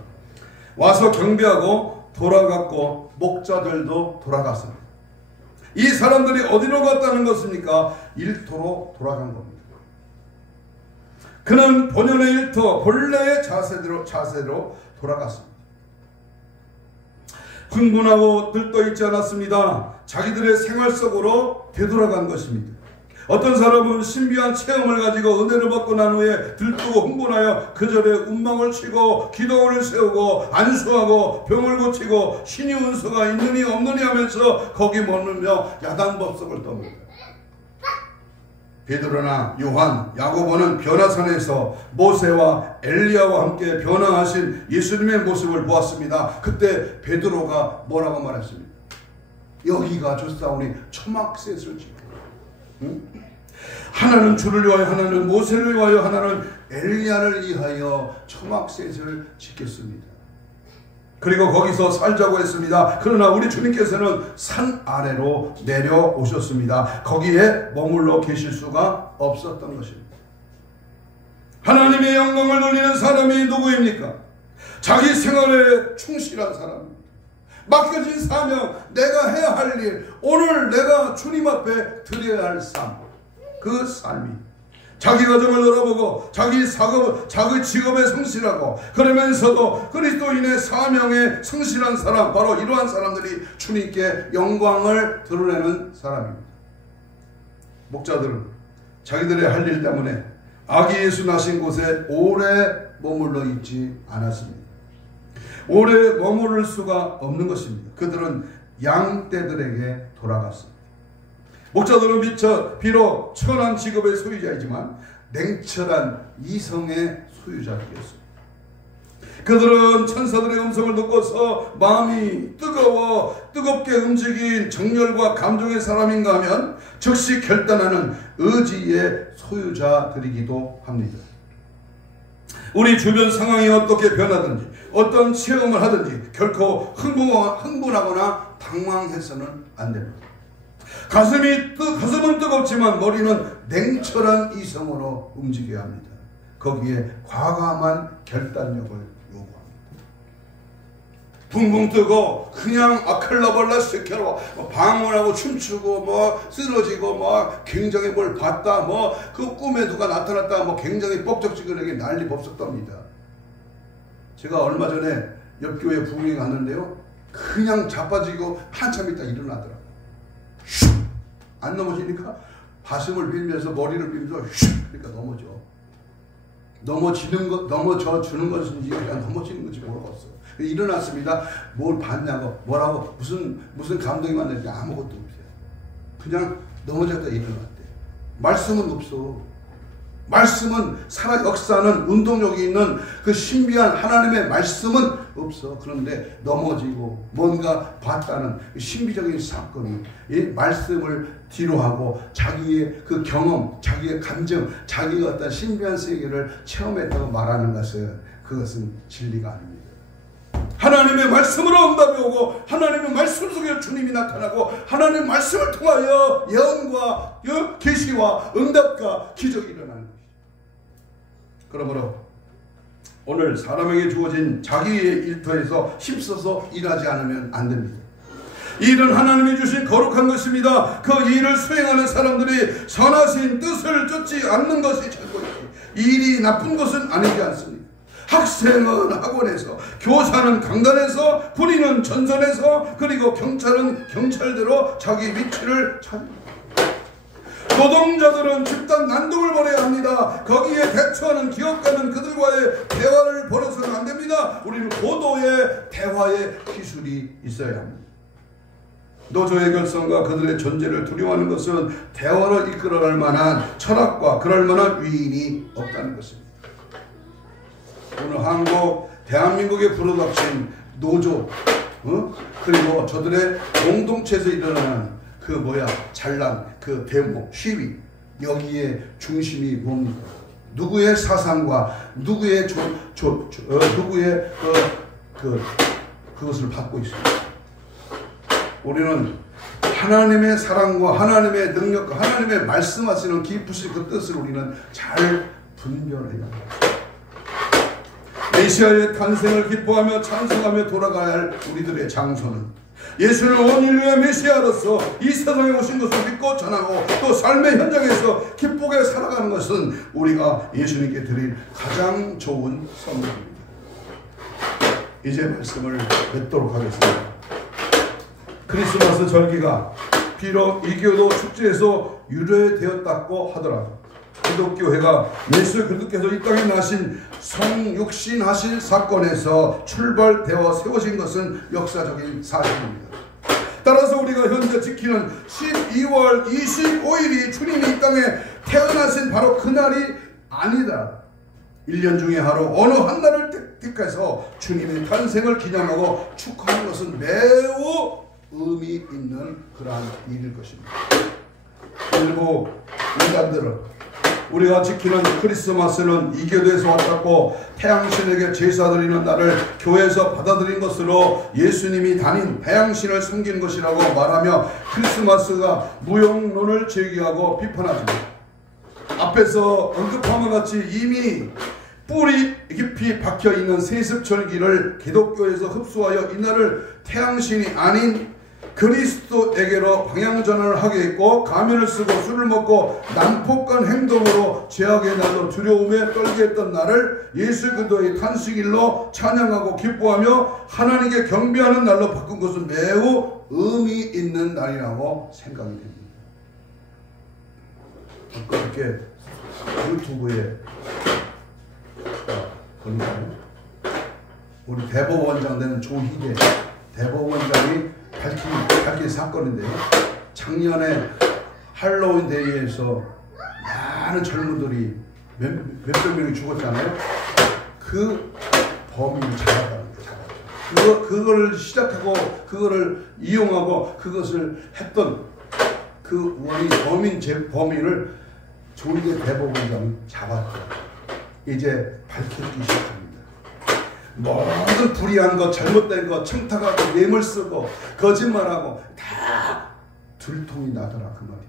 와서 경배하고 돌아갔고 목자들도 돌아갔습니다. 이 사람들이 어디로 갔다는 것입니까? 일터로 돌아간 겁니다. 그는 본연의 일터 본래의 자세로 돌아갔습니다. 흥분하고 들떠있지 않았습니다. 자기들의 생활 속으로 되돌아간 것입니다. 어떤 사람은 신비한 체험을 가지고 은혜를 받고 난 후에 들뜨고 흥분하여 그 절에 운망을 치고 기도원을 세우고 안수하고 병을 고치고 신의 은수가 있느니 없느니 하면서 거기 머물며 야단법석을 떠니다. 베드로나 요한, 야고보는 변화산에서 모세와 엘리야와 함께 변화하신 예수님의 모습을 보았습니다. 그때 베드로가 뭐라고 말했습니까? 여기가 좋사오니 초막셋을 지고, 하나는 주를 위하여, 하나는 모세를 위하여, 하나는 엘리야를 위하여 초막셋을 지켰습니다. 그리고 거기서 살자고 했습니다. 그러나 우리 주님께서는 산 아래로 내려오셨습니다. 거기에 머물러 계실 수가 없었던 것입니다. 하나님의 영광을 돌리는 사람이 누구입니까? 자기 생활에 충실한 사람입니다. 맡겨진 사명, 내가 해야 할 일, 오늘 내가 주님 앞에 드려야 할 삶, 그 삶이 자기 가정을 돌아보고 자기 직업에 성실하고 그러면서도 그리스도인의 사명에 성실한 사람, 바로 이러한 사람들이 주님께 영광을 드러내는 사람입니다. 목자들은 자기들의 할 일 때문에 아기 예수 나신 곳에 오래 머물러 있지 않았습니다. 오래 머무를 수가 없는 것입니다. 그들은 양떼들에게 돌아갔습니다. 목자들은 비록 천한 직업의 소유자이지만 냉철한 이성의 소유자들이었습니다. 그들은 천사들의 음성을 듣고서 마음이 뜨겁게 움직인 정열과 감정의 사람인가 하면 즉시 결단하는 의지의 소유자들이기도 합니다. 우리 주변 상황이 어떻게 변하든지 어떤 체험을 하든지 결코 흥분하거나 당황해서는 안 됩니다. 가슴은 뜨겁지만 머리는 냉철한 이성으로 움직여야 합니다. 거기에 과감한 결단력을 요구합니다. 붕붕 뜨고 그냥 아클라발라 시켜로 방언하고 춤추고 쓰러지고 굉장히 뭘 봤다 그 꿈에 누가 나타났다 굉장히 뻑적지근하게 난리 법석 떱니다. 제가 얼마 전에 옆 교회 부흥회 갔는데요. 그냥 자빠지고 한참 있다 일어나더라고요. 슉! 안 넘어지니까 가슴을 빌면서 머리를 빌면서 슉! 그러니까 넘어져. 넘어져 주는 것인지 그냥 넘어지는 건지 모르겠어요. 일어났습니다. 뭘 봤냐고 뭐라고 무슨 감동이 왔는지 아무것도 없어요. 그냥 넘어졌다 일어났대. 말씀은 없어. 말씀은 살아 역사는 운동력이 있는 그 신비한 하나님의 말씀은 없어. 그런데 넘어지고 뭔가 봤다는 신비적인 사건이 이 말씀을 뒤로하고 자기의 그 경험, 자기의 감정, 자기가 어떤 신비한 세계를 체험했다고 말하는 그것은 진리가 아닙니다. 하나님의 말씀으로 응답이 오고 하나님의 말씀 속에 주님이 나타나고 하나님의 말씀을 통하여 예언과 계시와 응답과 기적이 일어나는 것이죠. 그러므로 오늘 사람에게 주어진 자기의 일터에서 힘써서 일하지 않으면 안 됩니다. 일은 하나님이 주신 거룩한 것입니다. 그 일을 수행하는 사람들이 선하신 뜻을 쫓지 않는 것이 최고이지 일이 나쁜 것은 아니지 않습니까? 학생은 학원에서, 교사는 강단에서, 군인은 전선에서, 그리고 경찰은 경찰대로 자기 위치를 찾습니다. 노동자들은 집단 난동을 벌여야 합니다. 거기에 대처하는 기업가는 그들과의 대화를 벌여서는 안 됩니다. 우리는 고도의 대화의 기술이 있어야 합니다. 노조의 결성과 그들의 존재를 두려워하는 것은 대화를 이끌어갈 만한 철학과 그럴 만한 위인이 없다는 것입니다. 오늘 대한민국에 불어닥친 노조, 그리고 저들의 공동체에서 일어나는 잔란, 데모, 시위, 여기에 중심이 뭡니까? 누구의 사상과 누구의 그것을 받고 있습니다. 우리는 하나님의 사랑과 하나님의 능력과 하나님의 말씀하시는 깊으신 그 뜻을 우리는 잘 분별해야 합니다. 메시아의 탄생을 기뻐하며 찬송하며 돌아가야 할 우리들의 장소는 예수를 온 인류의 메시아로서 이 세상에 오신 것을 믿고 전하고 또 삶의 현장에서 기쁘게 살아가는 것은 우리가 예수님께 드릴 가장 좋은 선물입니다. 이제 말씀을 맺도록 하겠습니다. 크리스마스 절기가 비록 이교도 축제에서 유래되었다고 하더라도 기독교회가 예수 그리스도께서 이 땅에 나신 성육신하신 사건에서 출발되어 세워진 것은 역사적인 사실입니다. 따라서 우리가 현재 지키는 12월 25일이 주님이 이 땅에 태어나신 바로 그날이 아니다. 1년 중에 하루 어느 한 날을 택해서 주님의 탄생을 기념하고 축하하는 것은 매우 의미 있는 그러한 일일 것입니다. 일부 인간들은 우리가 지키는 크리스마스는 이교도에서 왔다고 태양신에게 제사드리는 날을 교회에서 받아들인 것으로 예수님이 다닌 태양신을 섬기는 것이라고 말하며 크리스마스가 무용론을 제기하고 비판하죠. 앞에서 언급한 것 같이 이미 뿌리 깊이 박혀있는 세습절기를 기독교에서 흡수하여 이날을 태양신이 아닌 그리스도에게로 방향전환을 하게 했고 가면을 쓰고 술을 먹고 난폭한 행동으로 죄악의 날로 두려움에 떨게 했던 날을 예수 그리스도의 탄식일로 찬양하고 기뻐하며 하나님께 경배하는 날로 바꾼 것은 매우 의미 있는 날이라고 생각이 됩니다. 이렇게 유튜브에 보니까요, 우리 대법원장 되는 조희대 대법원장이 밝힌 사건인데요. 작년에 할로윈 데이에서 많은 젊은들이 몇백 명이 죽었잖아요. 그 범인을 잡았다는 거예요. 그거를 시작하고 그거를 이용하고 그것을 했던 그 범인을 조희대 대법원장이 잡았다. 이제 밝혀지기 시작합니다. 모든 불의한 것, 잘못된 것, 청탁하고 뇌물 쓰고 거짓말하고 다 들통이 나더라 그 말입니다.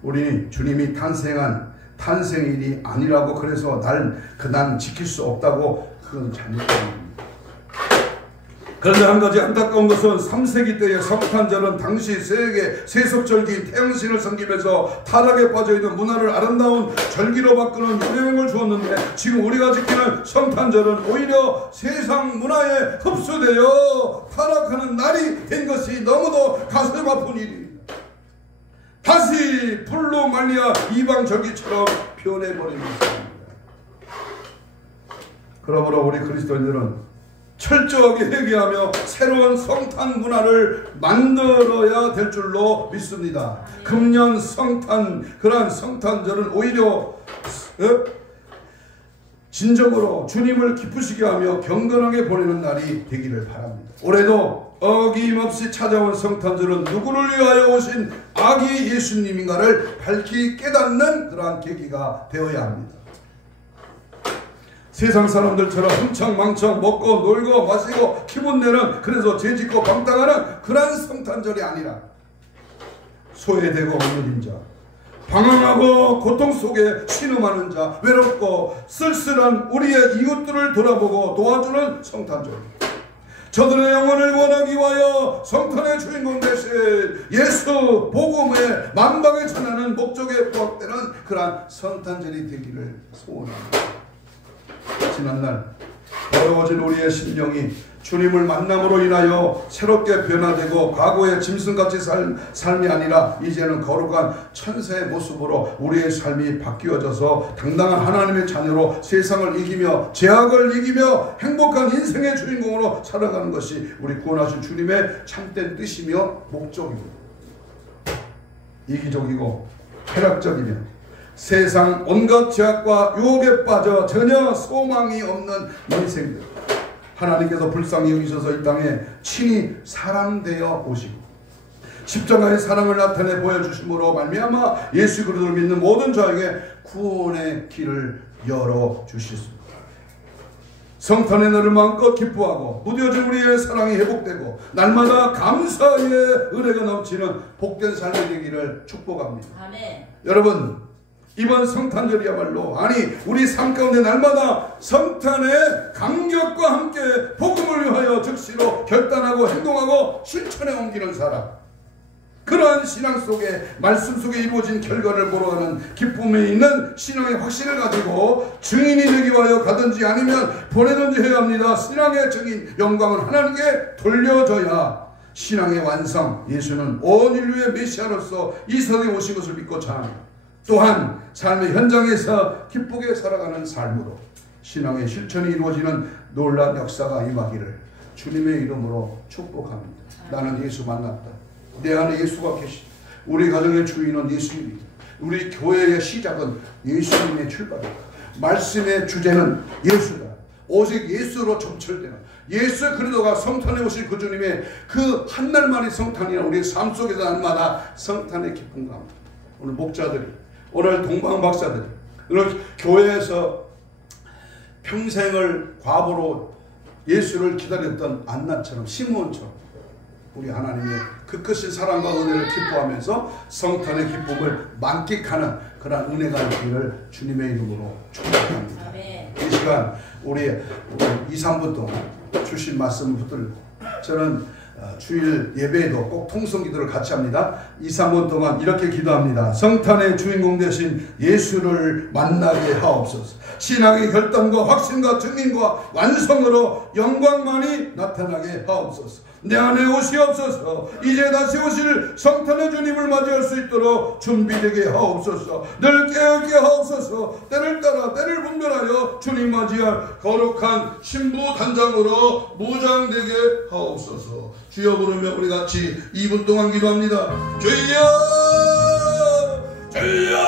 우리 주님이 탄생한 탄생일이 아니라고 그래서 난 지킬 수 없다고 그건 잘못된 겁니다. 그런데 한 가지 안타까운 것은 3세기 때의 성탄절은 당시 세계 세속절기 태양신을 섬기면서 타락에 빠져있는 문화를 아름다운 절기로 바꾸는 영향을 주었는데, 지금 우리가 지키는 성탄절은 오히려 세상 문화에 흡수되어 타락하는 날이 된 것이 너무도 가슴 아픈 일입니다. 다시 불로 말미암아 이방 절기처럼 변해버린 것입니다. 그러므로 우리 그리스도인들은 철저하게 회개하며 새로운 성탄 문화를 만들어야 될 줄로 믿습니다. 금년 성탄, 그러한 성탄절은 오히려 진정으로 주님을 기쁘시게 하며 경건하게 보내는 날이 되기를 바랍니다. 올해도 어김없이 찾아온 성탄절은 누구를 위하여 오신 아기 예수님인가를 밝히 깨닫는 그러한 계기가 되어야 합니다. 세상 사람들처럼 흥청망청 먹고 놀고 마시고 기분 내는, 그래서 죄짓고 방탕하는 그런 성탄절이 아니라 소외되고 없는 자, 방황하고 고통 속에 신음하는 자, 외롭고 쓸쓸한 우리의 이웃들을 돌아보고 도와주는 성탄절. 저들의 영혼을 원하기 위하여 성탄의 주인공 되신 예수 복음의 만방에 전하는 목적에 부합되는 그러한 성탄절이 되기를 소원합니다. 지난날 더러워진 우리의 심령이 주님을 만남으로 인하여 새롭게 변화되고 과거의 짐승같이 삶이 아니라 이제는 거룩한 천사의 모습으로 우리의 삶이 바뀌어져서 당당한 하나님의 자녀로 세상을 이기며 죄악을 이기며 행복한 인생의 주인공으로 살아가는 것이 우리 구원하신 주님의 참된 뜻이며 목적입니다. 이기적이고 쾌락적이며 세상 온갖 죄악과 유혹에 빠져 전혀 소망이 없는 인생들, 하나님께서 불쌍히 여기셔서 이 땅에 친히 사람 되어 오시고 십자가의 사랑을 나타내 보여주심으로 말미암아 예수 그리스도를 믿는 모든 자에게 구원의 길을 열어주셨습니다. 성탄의 날을 마음껏 기뻐하고 무뎌진 우리의 사랑이 회복되고 날마다 감사의 은혜가 넘치는 복된 삶이 되기를 축복합니다. 아멘. 여러분, 이번 성탄절이야말로, 아니 우리 삶 가운데 날마다 성탄의 감격과 함께 복음을 위하여 즉시로 결단하고 행동하고 실천에 옮기는 사람, 그러한 신앙 속에 말씀 속에 이루어진 결과를 보러 가는 기쁨에 있는 신앙의 확신을 가지고 증인이 되기 위하여 가든지 아니면 보내든지 해야 합니다. 신앙의 증인, 영광은 하나님께 돌려줘야 신앙의 완성, 예수는 온 인류의 메시아로서 이 세상에 오신 것을 믿고 찬양합니다. 또한 삶의 현장에서 기쁘게 살아가는 삶으로 신앙의 실천이 이루어지는 놀라운 역사가 임하기를 주님의 이름으로 축복합니다. 나는 예수 만났다. 내 안에 예수가 계시다. 우리 가정의 주인은 예수님이다. 우리 교회의 시작은 예수님의 출발이다. 말씀의 주제는 예수다. 오직 예수로 점철되는 예수 그리스도가 성탄에 오신 그 주님의 그 한 날만의 성탄이나 우리의 삶 속에서 날마다 성탄의 기쁨과 함께 오늘 목자들이, 오늘 동방 박사들이, 오늘 교회에서 평생을 과부로 예수를 기다렸던 안나처럼, 시므온처럼 우리 하나님의 그 크신 사랑과 은혜를 기뻐하면서 성탄의 기쁨을 만끽하는 그런 은혜가 있기를 주님의 이름으로 축복합니다. 이 시간 우리 2, 3분 동안 주신 말씀을 붙들고 저는 주일 예배에도 꼭 통성기도를 같이 합니다. 2, 3분 동안 이렇게 기도합니다. 성탄의 주인공 되신 예수를 만나게 하옵소서. 신앙의 결단과 확신과 증인과 완성으로 영광만이 나타나게 하옵소서. 내 안에 오시옵소서. 이제 다시 오실 성탄의 주님을 맞이할 수 있도록 준비되게 하옵소서. 늘 깨닫게 하옵소서. 때를 따라 때를 분별하여 주님 맞이할 거룩한 신부 단장으로 무장되게 하옵소서. 주여 부르며 우리 같이 2분 동안 기도합니다. 주여 주여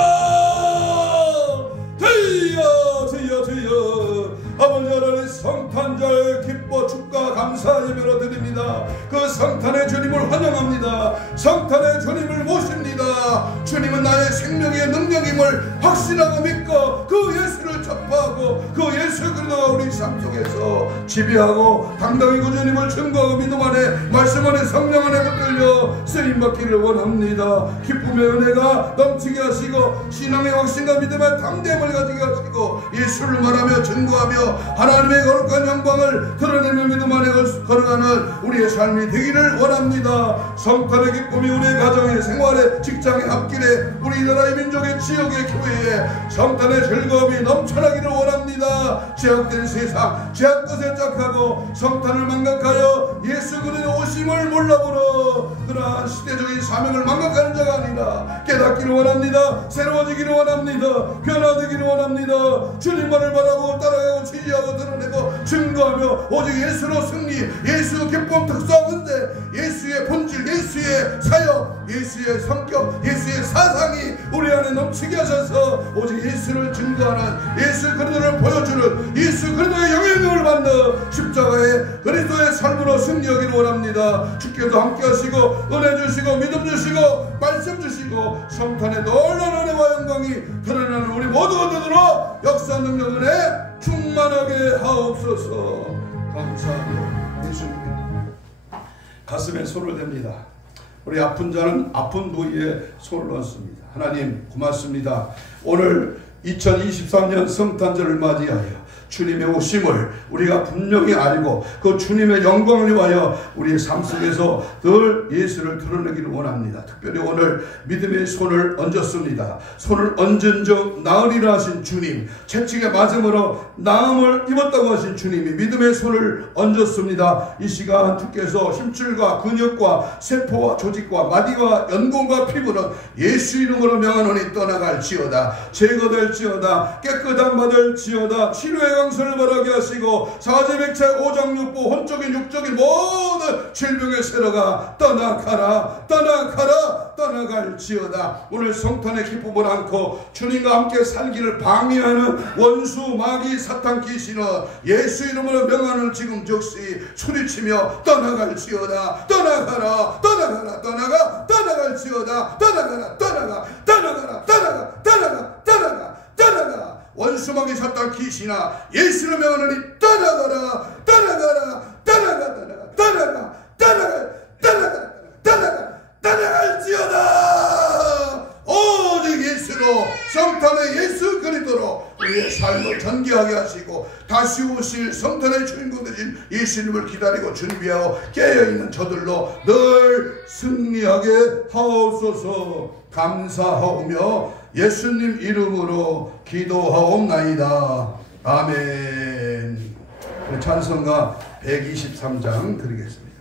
주여 주여 주여. 아버지 하나님, 성탄절 기뻐 축가 감사 예배로 드립니다. 그 성탄의 주님을 환영합니다. 성탄의 주님을 모십니다. 주님은 나의 생명의 능력임을 확신하고 믿고 그 예수를 전파하고 하고 그 예수 그리스도가 우리 삶 속에서 지배하고 당당히 그 주님을 증거하고 믿음 안에 말씀 안에 성령 안에 붙들려 쓰임받기를 원합니다. 기쁨의 은혜가 넘치게 하시고 신앙의 확신과 믿음의 담대함을 가지게 하시고 예수를 말하며 증거하며 하나님의 거룩한 영광을 드러내며 믿음 안에 걸어가는 우리의 삶이 되기를 원합니다. 성탄의 기쁨이 우리의 가정에 생활에 직장에 앞길에 우리나라의 민족의 지역의 교회에 성탄의 즐거움이 넘쳐나기를 원합니다. 제약된 세상 제약 것에 짝하고 성탄을 망각하여 예수 그리스도 오심을 몰라보러 그러한 시대적인 사명을 망각하는 자가 아니라 깨닫기를 원합니다. 새로워지기를 원합니다. 변화되기를 원합니다. 주님만을 바라보고 따라가고 지지하고 드러내고 증거하며 오직 예수로 승리, 예수 기쁨 특성 은혜, 예수의 본질, 예수의 사역, 예수의 성격, 예수의 사상이 우리 안에 넘치게 하셔서 오직 예수를 증거하는 예수 그리스도를 보여주는 예수 그리스도의 영향력을 받는 십자가의 그리스도의 삶으로 승리하기를 원합니다. 주께도 함께 하시고 은혜 주시고 믿음 주시고 말씀 주시고 성탄의 놀라운 은혜와 영광이 드러나는 우리 모두가 되도록 역사 능력 은혜 충만하게 하옵소서. 감사합니다. 예수님 가슴에 손을 댑니다. 우리 아픈 자는 아픈 부위에 손을 얹습니다. 하나님 고맙습니다. 오늘 2023년 성탄절을 맞이하여 주님의 오심을 우리가 분명히 알고 그 주님의 영광을 위하여 우리의 삶 속에서 늘 예수를 드러내기를 원합니다. 특별히 오늘 믿음의 손을 얹었습니다. 손을 얹은 적 나으리라 하신 주님, 채찍에 맞음으로 나음을 입었다고 하신 주님이 믿음의 손을 얹었습니다. 이 시간 주께서 힘줄과 근육과 세포와 조직과 마디와 연골과 피부는 예수 이름으로 명하노니 떠나갈지어다, 제거될지어다, 깨끗함 받을지어다, 치료의 강선을 바라게 하시고 사지백체 오장육부 혼적인 육적인 모든 질병의 세로가 떠나가라 떠나가라 떠나갈지어다. 오늘 성탄의 기쁨을 안고 주님과 함께 살기를 방해하는 원수 마귀 사탄 귀신은 예수 이름으로 명하는 지금 즉시 소리치며 떠나갈지어다. 떠나가라 떠나가라 떠나가 떠나갈지어다. 떠나가라 떠나가 떠나가라 떠나가 떠나가 떠나가 떠나가. 원수마귀 사탄 귀신아 예수를 명하노니 떠나가라 떠나가라 떠나가 떠나가 떠나가 떠나가 떠나가 떠나가 떠나갈지어다. 오직 예수로 성탄의 예수 그리스도로 우리의 삶을 전개하게 하시고 다시 오실 성탄의 주인공 되신 예수님을 기다리고 준비하고 깨어있는 저들로 늘 승리하게 하옵소서. 감사하오며 예수님 이름으로 기도하옵나이다. 아멘. 찬송가 123장 드리겠습니다.